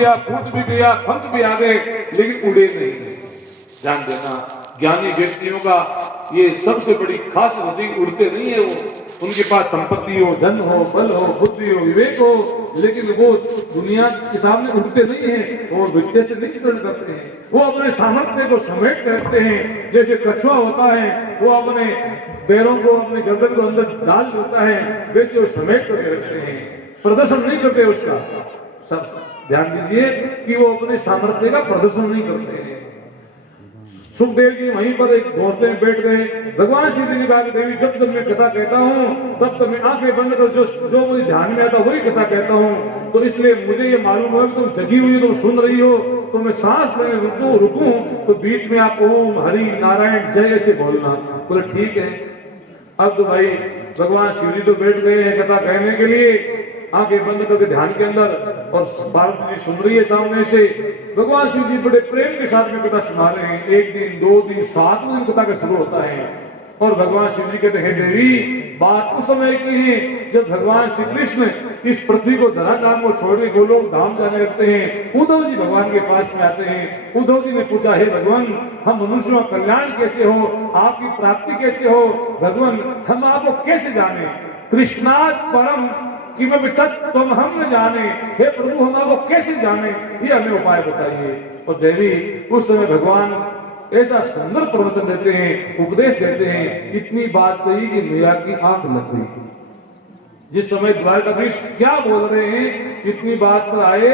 गया, फूट भी गया, पंख भी आ गए, लेकिन उड़े नहीं। ध्यान देना, ज्ञानी व्यक्तियों का ये सबसे बड़ी खासियत होती है, उड़ते नहीं है वो। उनके पास संपत्ति हो, धन हो, बल हो, बुद्धि हो, विवेक हो, लेकिन वो दुनिया के सामने उड़ते नहीं है और विद्या से नहीं चरण करते हैं। वो अपने सामर्थ्य को समेट के रखते हैं। जैसे कछुआ होता है, वो अपने पैरों को, अपने गर्दन को अंदर डाल लेता है, वैसे वो समेट करके रखते हैं, प्रदर्शन नहीं करते उसका। सब ध्यान दीजिए कि वो अपने सामर्थ्य का प्रदर्शन नहीं करते हैं। सुखदेव जी वहीं पर एक घोंसले में बैठ गए। भगवान शिव जी ने कहा कि देवी, जब जब मैं कथा कहता हूँ तब तब मैं आंखें बंद कर जो मुझे ध्यान में आता वही कथा कहता हूँ। तो इसलिए मुझे ये मालूम हो कि तुम जगी हुई हो, तुम सुन रही हो, तो मैं सांस लेने रुकूं तो बीच में आप ओम हरि नारायण जय ऐसे बोलना। बोले ठीक है। अब तो भाई भगवान शिव जी तो बैठ गए हैं कथा कहने के लिए, आंखें बंद करके ध्यान के अंदर, और पार्वती जी सुन रही है सामने से। भगवान शिव जी बड़े प्रेम के साथ में कथा सुना रहे हैं। एक दिन, 2 दिन, 7वें दिन कथा का शुरू होता है। और भगवान शिव जी कहते हैं, देवी बात उस समय की है जब भगवान श्री कृष्ण इस पृथ्वी को धराधाम को छोड़ के गोलोक धाम जाने लगते हैं। उद्धव जी भगवान के पास में आते हैं। उद्धव जी ने पूछा, हे भगवान, हम मनुष्यों का कल्याण कैसे हो, आपकी प्राप्ति कैसे हो भगवान, हम आपको कैसे जाने। कृष्णात् परम किमपि तत्त्वम् हम न जाने, हे प्रभु हम आपको कैसे जाने, ये हमें उपाय बताइए। और देवी उस समय भगवान ऐसा सुंदर प्रवचन देते हैं, उपदेश देते हैं। इतनी बात कही कि मैया की आंख लग गई। जिस समय द्वारकाधीश क्या बोल रहे हैं, इतनी बात पर आए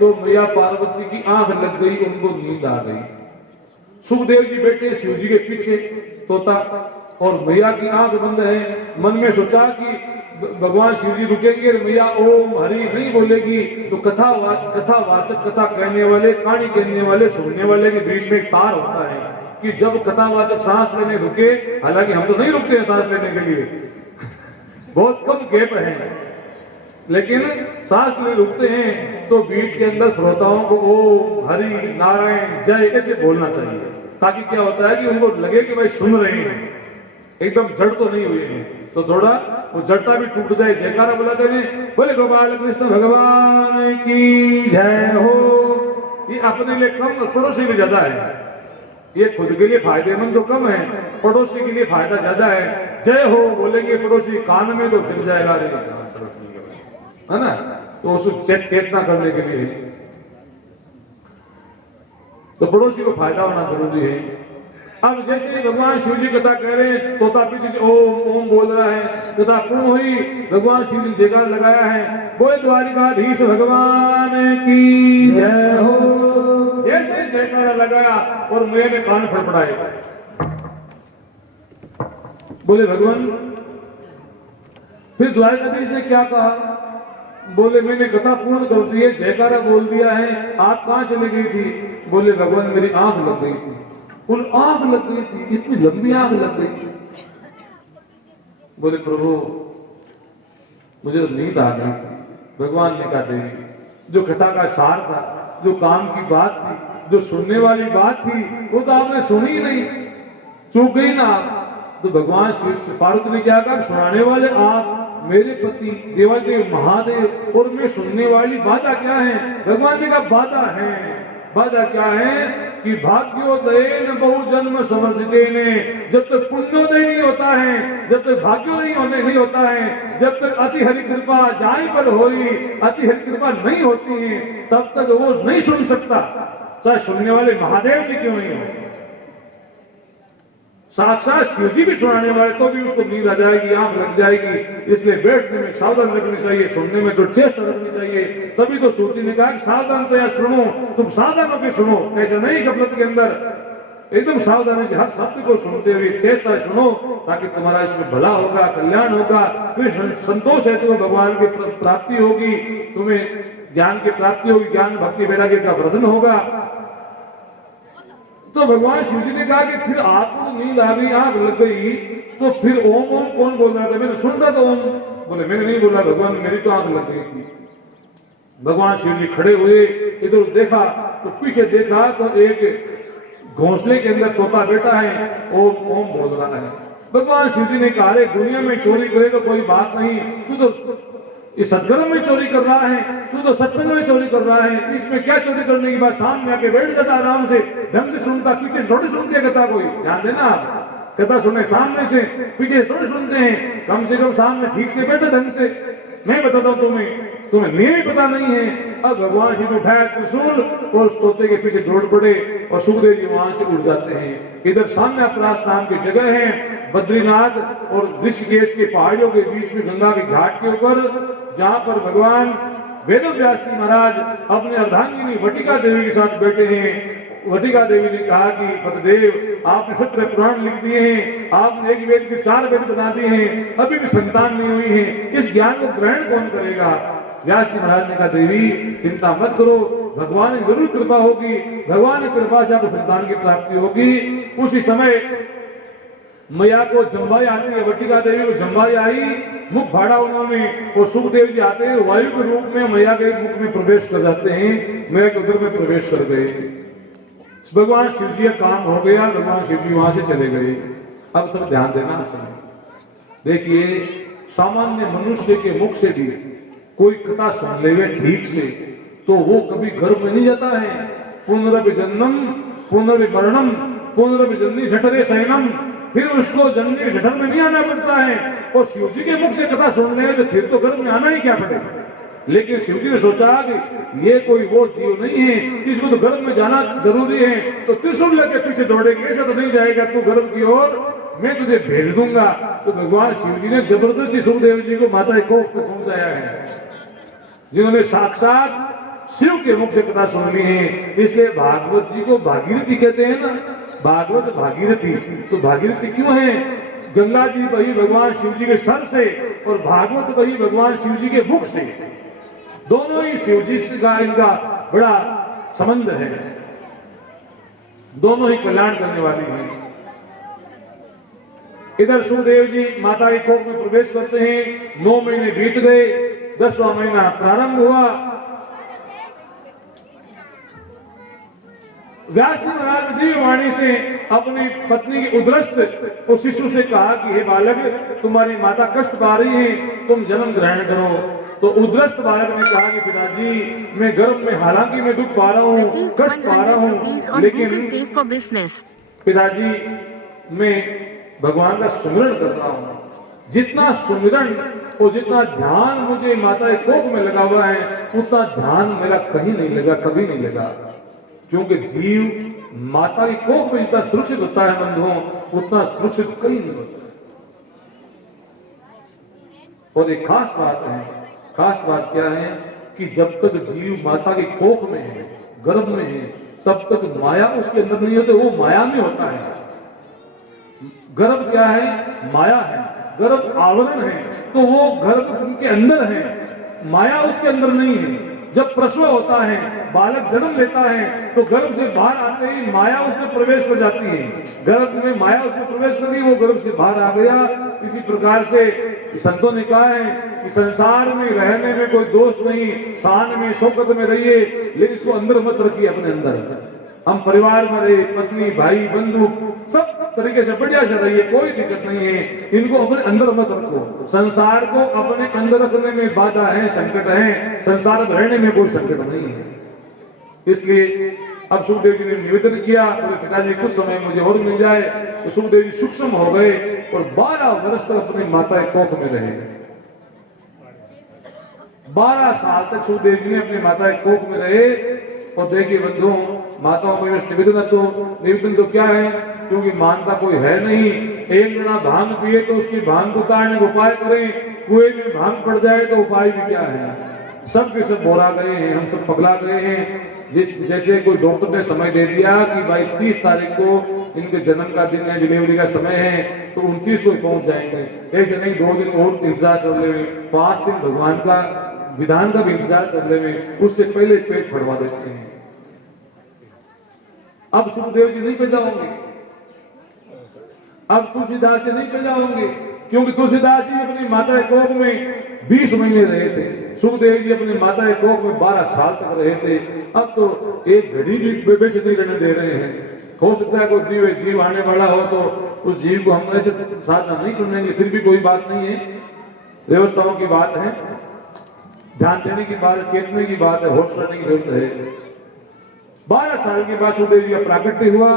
तो मैया पार्वती की आंख लग गई, उनको नींद आ गई। सुखदेव जी बैठे शिव जी के पीछे तोता, और मैया की आंख बंद है। मन में सोचा कि भगवान शिव जी रुकेंगे, मैया ओम हरि नहीं बोलेगी तो कथावाचक, कथा कहने वाले, कहानी कहने वाले, सुनने वाले के बीच में एक तार होता है कि जब कथावाचक सांस लेने रुके, हालांकि हम तो नहीं रुकते हैं सांस लेने के लिए, बहुत कम गैप है, लेकिन सांस लेने रुकते हैं तो बीच के अंदर श्रोताओं को ओम हरि नारायण जय ऐसे बोलना चाहिए, ताकि क्या होता है कि उनको लगे कि भाई सुन रहे हैं, एकदम जड़ तो नहीं हुए हैं, तो थोड़ा वो जड़ता भी टूट जाए। जयकारा बुलाते हैं, बोले गोपाल कृष्ण भगवान की जय हो। ये अपने लिए कम, पड़ोसी में ज्यादा है। ये खुद के लिए फायदेमंद तो कम है, पड़ोसी के लिए फायदा ज्यादा है। जय हो बोलेंगे पड़ोसी, कान में तो चल जाएगा, रे चलो ठीक है ना, तो उसको चेतना करने के लिए तो पड़ोसी को फायदा होना जरूरी है। अब जैसे ही भगवान शिव जी कथा कह रहे हैं, तोता पीछे से ओम ओम बोल रहा है, कथा पूर्ण हुई, भगवान शिव जी जयकार लगाया है, बोले द्वारिकाधीश भगवान की जय हो। जैसे जयकारा लगाया और मैया ने कान फड़फड़ाए, बोले भगवान। फिर द्वारिकाधीश ने क्या कहा, बोले मैंने कथा पूर्ण कर दी है, जयकारा बोल दिया है, आप कहां से लगी थी। बोले भगवान मेरी आंख लग गई थी। उन आंख लग गई थी, इतनी लंबी आंख लग गई। बोले प्रभु मुझे तो नींद आ गई थी। भगवान ने कहा, देवी जो कथा का सार था, जो काम की बात थी, जो सुनने वाली बात थी, वो तो आपने सुनी ही नहीं, चूक गई ना आप। तो भगवान शिव पार्वती ने क्या कहा, सुनाने वाले आप, मेरे पति देवादेव महादेव, और मैं सुनने वाली बाधा क्या है। भगवान ने कहा बाधा है, बाधा क्या है कि भाग्योदय बहु जन्म समझते ने, जब तक पुण्योदय नहीं होता है, जब तक भाग्योदय नहीं होता है, जब तक अति हरि कृपा जाय पर होई, अति हरि कृपा नहीं होती है, तब तक वो नहीं सुन सकता, चाहे सुनने वाले महादेव जी क्यों नहीं हो। साक्षात शिव जी भी सुनाने वाले तो भी उसको नींद आ जाएगी, आंख लग जाएगी। इसलिए बैठने में सावधान रखनी चाहिए, सुनने में तो चेष्टा रखनी चाहिए। तभी तो सूची ने कहा कि सावधान तो या सुनो, तुम सावधान होकर सुनो, ऐसा नहीं गफलत के अंदर एकदम सावधानी से हर शब्द को सुनते हुए चेष्टा सुनो, ताकि तुम्हारा इसमें भला होगा, कल्याण होगा, कृष्ण संतोष है, तुम्हें भगवान की प्राप्ति होगी, तुम्हें ज्ञान की प्राप्ति होगी, ज्ञान भक्ति वैराग्य का वर्धन होगा। तो भगवान शिव जी ने कहा कि फिर आपको तो नींद आ गई, आंख लग गई, तो फिर ओम ओम कौन बोल रहा था, मैंने सुन रहा था ओम। बोले मैंने नहीं बोला भगवान, मेरी तो आंख लग गई थी। भगवान शिव जी खड़े हुए, इधर देखा तो पीछे देखा तो एक घोंसले के अंदर तोता बैठा है, ओम ओम बोल रहा है। भगवान शिव जी ने कहा, अरे दुनिया में चोरी करे तो कोई बात नहीं, तू तो इस सत्कर्म में चोरी कर रहा है, तू तो सत्संग में चोरी कर रहा है, इसमें क्या चोरी करने की बात। सामने आके बैठ जाता आराम से, ढंग से सुनता, पीछे से थोड़ी सुनते हैं कथा कोई। ध्यान देना आप, कथा सुने सामने से, पीछे से थोड़ी सुनते हैं। कम से कम सामने ठीक से बैठे ढंग से। मैं बताता हूँ तुम्हें नियम ही पता नहीं है। अब भगवान श्री उठाया त्रिशूल और उस तोते के पीछे दौड़ पड़े और सुखदेव जी वहां से उड़ जाते हैं। इधर सामने अपरास नाम की जगह है, बद्रीनाथ और ऋषिकेश के पहाड़ियों के बीच में गंगा के घाट के ऊपर, जहां पर भगवान वेदव्यास जी महाराज अपने अर्धांगिनी वटिका देवी के साथ बैठे हैं। वटिका देवी ने कहा कि पतिदेव, आपने 17 पुराण लिख दिए हैं, आपने एक वेद के 4 वेद बना दिए हैं, अभी भी संतान नहीं हुई है, इस ज्ञान को ग्रहण कौन करेगा। व्यास जी महाराज ने कहा, देवी चिंता मत करो, भगवान की जरूर कृपा होगी, भगवान की कृपा से आपको संतान की प्राप्ति होगी। उसी समय मैया को जम्बाई आती है, वटिका देवी को जम्बाई आई, मुख फाड़ा उन्होंने, और सुखदेव जी आते हैं वायु के रूप में मैया के मुख में प्रवेश कर जाते हैं, मैया के उदर में प्रवेश कर गए। भगवान शिव जी का काम हो गया, भगवान शिव जी वहां से चले गए। अब थोड़ा ध्यान देना आप समय। देखिए, सामान्य मनुष्य के मुख से भी कोई कथा सुन लेवे ठीक से, तो वो कभी गर्भ में नहीं जाता है। पुनरभि जन्मम पुनरभि मरणम पुनरभि जननी जठरे शयनम, फिर उसको जननी जठर में नहीं आना पड़ता है। और शिव जी के मुख से कथा सुन ले तो फिर तो गर्भ में आना ही क्या पड़ेगा। लेकिन शिव जी ने सोचा कि ये कोई वो जीव नहीं है, इसको तो गर्भ में जाना जरूरी है, तो त्रिशूल लेके पीछे दौड़ेंगे, ऐसा तो नहीं जाएगा तू गर्भ की ओर, मैं तुझे भेज दूंगा। तो भगवान शिव जी ने जबरदस्ती सुखदेव जी को माता कोख तक पहुंचाया है, जिन्होंने साक्षात शिव के मुख से कथा सुन ली है। इसलिए भागवत जी को भागीरथी कहते हैं ना, भागवत भागीरथी। तो भागीरथी क्यों है? गंगा जी बही भगवान शिव जी के सर से और भागवत बही भगवान शिव जी के मुख से। दोनों ही शिव जी का इनका बड़ा संबंध है, दोनों ही कल्याण करने वाली हैं। इधर सुखदेव जी माता के कोख में प्रवेश करते हैं। 9 महीने बीत गए, 10वां महीना प्रारंभ हुआ। व्यास जी महाराज ने दिव्य वाणी से अपनी पत्नी की उद्रष्ट उस शिशु से कहा कि हे बालक, तुम्हारी माता कष्ट पा रही है, तुम जन्म ग्रहण करो। तो उद्रष्ट बालक ने कहा कि पिताजी, मैं गर्भ में हालांकि मैं दुख पा रहा हूँ, कष्ट पा रहा हूँ, लेकिन पिताजी मैं भगवान का सुमिरन कर रहा हूँ। जितना सुमिरन और जितना ध्यान मुझे माता के कोख में लगा हुआ है, उतना ध्यान मेरा कहीं नहीं लगा, कभी नहीं लगा। क्योंकि जीव माता की कोख में जितना सुरक्षित होता है बंधुओं, उतना सुरक्षित कहीं नहीं होता है। और एक खास बात है, खास बात क्या है कि जब तक जीव माता के कोख में है, गर्भ में है, तब तक माया उसके अंदर नहीं होती, वो माया में होता है। गर्भ क्या है? माया है। गर्भ आवरण है, तो वो गर्भ के अंदर है, माया उसके अंदर नहीं है। जब प्रसव होता है, बालक जन्म लेता है, तो गर्भ से बाहर आते ही माया उसमें प्रवेश कर जाती है। गर्भ में माया उसमें प्रवेश कर गई, वो गर्भ से बाहर आ गया। इसी प्रकार से संतों ने कहा है कि संसार में रहने में कोई दोष नहीं, शान में शौकत में रहिए, लेकिन इसको अंदर मत रखिए अपने अंदर। हम परिवार में रहे, पत्नी भाई बंधु सब तरीके से बढ़िया से रहिए, कोई दिक्कत नहीं है। इनको अपने अंदर मत रखो। संसार को अपने अंदर रखने में बाधा है, संकट है, संसार में रहने में कोई संकट नहीं है। इसलिए अब सुखदेव जी ने निवेदन किया, बोले पिताजी कुछ समय मुझे और मिल जाए। तो सुखदेव जी सूक्ष्म हो गए और 12 वर्ष तक अपनी माता के कोख में रहे। 12 साल तक सुखदेव जी ने अपनी माता के कोख में रहे। और देखिए बंधुओं, माताओं में निवेदन तो क्या है, क्योंकि मानता कोई है नहीं। एक जना भांग पिए तो उसकी भांग उतारने का उपाय करें, कुएं में भांग पड़ जाए तो उपाय भी क्या है। सब के सब बोरा गए हैं, हम सब पगला गए हैं। जैसे कोई डॉक्टर ने समय दे दिया कि भाई 30 तारीख को इनके जन्म का दिन है, डिलीवरी का समय है, तो 29 को पहुंच जाएंगे। ऐसे नहीं 2 दिन और इंतजार कर ले, 5 दिन भगवान का विधान का भी इंतजार कर ले, उससे पहले पेट भरवा देते हैं। अब सुखदेव जी नहीं पैदा होंगे, अब तुलसीदास जी नहीं पैदा होंगे, क्योंकि तुलसीदास जी अपनी माता के कोख में 20 महीने रहे थे। सुखदेव जी अपनी माता के कोख में 12 साल तक रहे थे। अब तो एक घड़ी भी बेबे से नहीं रहने दे रहे हैं। हो सकता है कोई दिव्य जीव आने वाला हो तो उस जीव को हम ऐसे साधना नहीं कर लेंगे, फिर भी कोई बात नहीं है, व्यवस्थाओं की बात है। ध्यान देने की बात है, चेतने की बात है, होश करने की जरूरत है। 12 साल के बाद सुखदेव जी का प्राकट्य हुआ।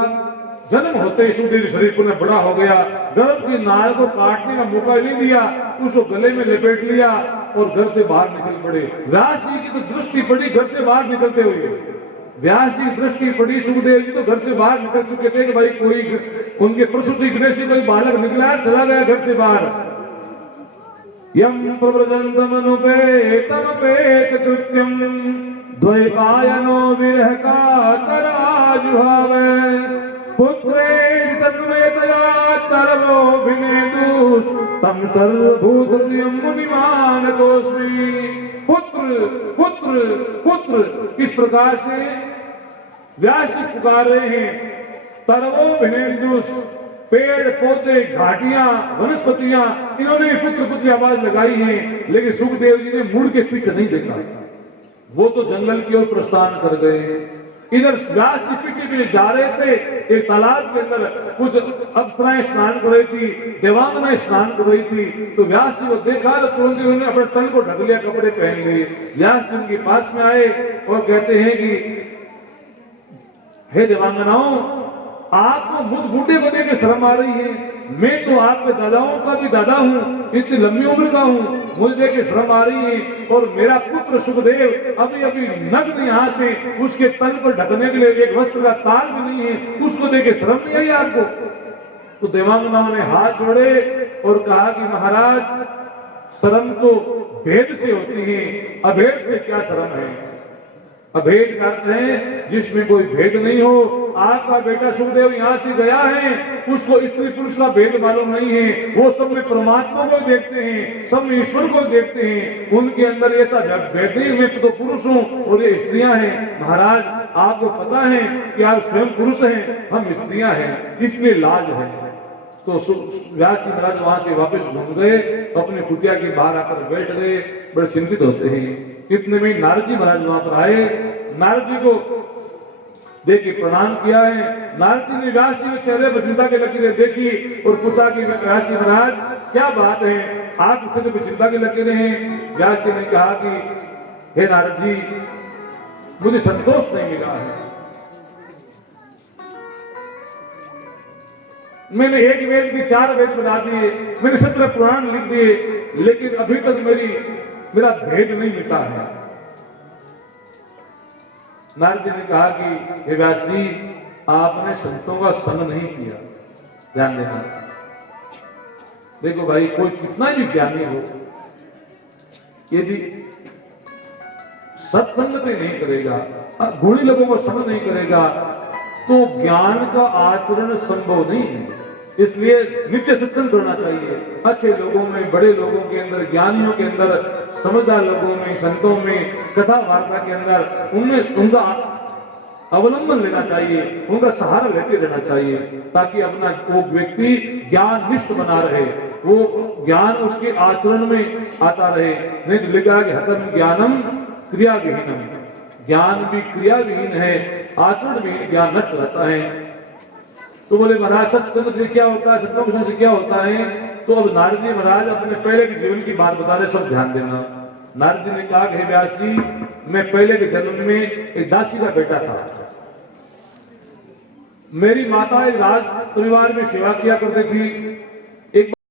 जन्म होते ही सुखदेव जी शरीर पुनः बड़ा हो गया। गर्भ की नाल को काटने का मौका नहीं दिया, उसको गले में लपेट लिया और घर से बाहर निकल पड़े। व्यास जी की तो दृष्टि पड़ी घर से बाहर निकलते हुए। व्यास जी दृष्टि पड़ी, सुखदेव जी तो घर से बाहर निकल चुके थे कि भाई कोई उनके प्रसूति गृह से कोई बालक निकला, चला गया घर से बाहर। यम प्रव्रजन्तमनुपेतम पेत कृत्यम द्वैपायनो विरह कातराजुहावे पुत्रेण तन्वेतया तरवो विनेदुष तम सर्वभूतहृदयं मुनिमानतोऽस्मि। पुत्र पुत्र पुत्र, इस प्रकार से व्यास जी पुकार रहे हैं। तरवो विनेदुष, पेड़ पौधे घाटियां वनस्पतियां, इन्होंने पुत्र पुत्र आवाज लगाई है, लेकिन सुखदेव जी ने मुड़ के पीछे नहीं देखा। वो तो जंगल की ओर प्रस्थान कर गए। इधर व्यास जी पीछे पीछे जा रहे थे। एक तालाब के अंदर कुछ अप्सराएं स्नान कर रही थी, देवांगनाएं स्नान कर रही थी। तो व्यास जी को देखा तो तुरंत उन्होंने अपने तन को ढक लिया, कपड़े पहन लिए। व्यास जी उनके पास में आए और कहते हैं कि हे देवांगनाओं, आपको मुझ बूढ़े को देख के शर्म आ रही है। मैं तो आपके दादाओं का भी दादा हूँ, इतनी लंबी उम्र का हूँ, मुझे देख के शर्म आ रही है। और मेरा पुत्र सुखदेव अभी अभी नग्न यहाँ से, उसके तन पर ढकने के लिए एक वस्त्र का तार भी नहीं है, उसको देख के शर्म नहीं आई आपको? तो देवांगनाओं ने हाथ जोड़े और कहा कि महाराज, शर्म तो भेद से होती है, अभेद से क्या शर्म है? अभेद का अर्थ है जिसमें कोई भेद नहीं हो। आपका बेटा सुखदेव यहाँ से गया है, उसको स्त्री पुरुष का भेद मालूम नहीं है। वो सब में परमात्मा को देखते हैं, सब में ईश्वर को देखते हैं। उनके अंदर ऐसा भेद नहीं, मैं तो पुरुष हूँ और ये स्त्रियां हैं। महाराज, आपको पता है कि आप स्वयं पुरुष हैं, हम स्त्रियां हैं, इसलिए लाज है। तो व्यास जी महाराज वहां से वापस घूम गए, अपने कुटिया के बाहर आकर बैठ गए, बड़े चिंतित होते हैं। इतने में नारद जी महाराज वहां पर आए। नारद जी को देख के प्रणाम किया है। नारद जी ने व्यास जी के चेहरे पर चिंता की लकीरें देखी और पूछा कि व्यास जी महाराज, क्या बात है, आप चेहरे पर चिंता की लकीरें हैं? व्यास जी ने कहा कि हे नारद जी, मुझे संतोष नहीं मिला है। मैंने एक वेद के 4 वेद बना दिए, मैंने 17 पुराण लिख दिए, लेकिन अभी तक मेरा भेद नहीं मिटा है। नारद जी ने कहा कि हे व्यास जी, आपने संतों का संग नहीं किया। ध्यान देना, देखो भाई, कोई कितना भी ज्ञानी हो, यदि सत्संगति नहीं करेगा, गुणी लोगों को संग नहीं करेगा, तो ज्ञान का आचरण संभव नहीं है। इसलिए नित्य सत्संग करना चाहिए। अच्छे लोगों में, बड़े लोगों के अंदर, ज्ञानियों के अंदर, समझदार लोगों में, संतों में, कथा वार्ता के अंदर उनमें उनका अवलंबन लेना चाहिए, उनका सहारा लेते रहना चाहिए, ताकि अपना वो व्यक्ति ज्ञान निष्ठ बना रहे, वो ज्ञान उसके आचरण में आता रहे। नहीं तो लिखा कि हतम ज्ञानम क्रिया विहीनम, ज्ञान भी क्रिया विहीन है, आचरण विहीन ज्ञान नष्ट रहता है। तो बोले महाराज, सत्संग से क्या होता है, संतों के संग से क्या होता है? तो अब नारद जी महाराज अपने पहले के जीवन की बात बता रहे, सब ध्यान देना। नारद जी ने कहा कि हे व्यास जी, मैं पहले के जन्म में एक दासी का बेटा था। मेरी माता एक राज परिवार में सेवा किया करती थी।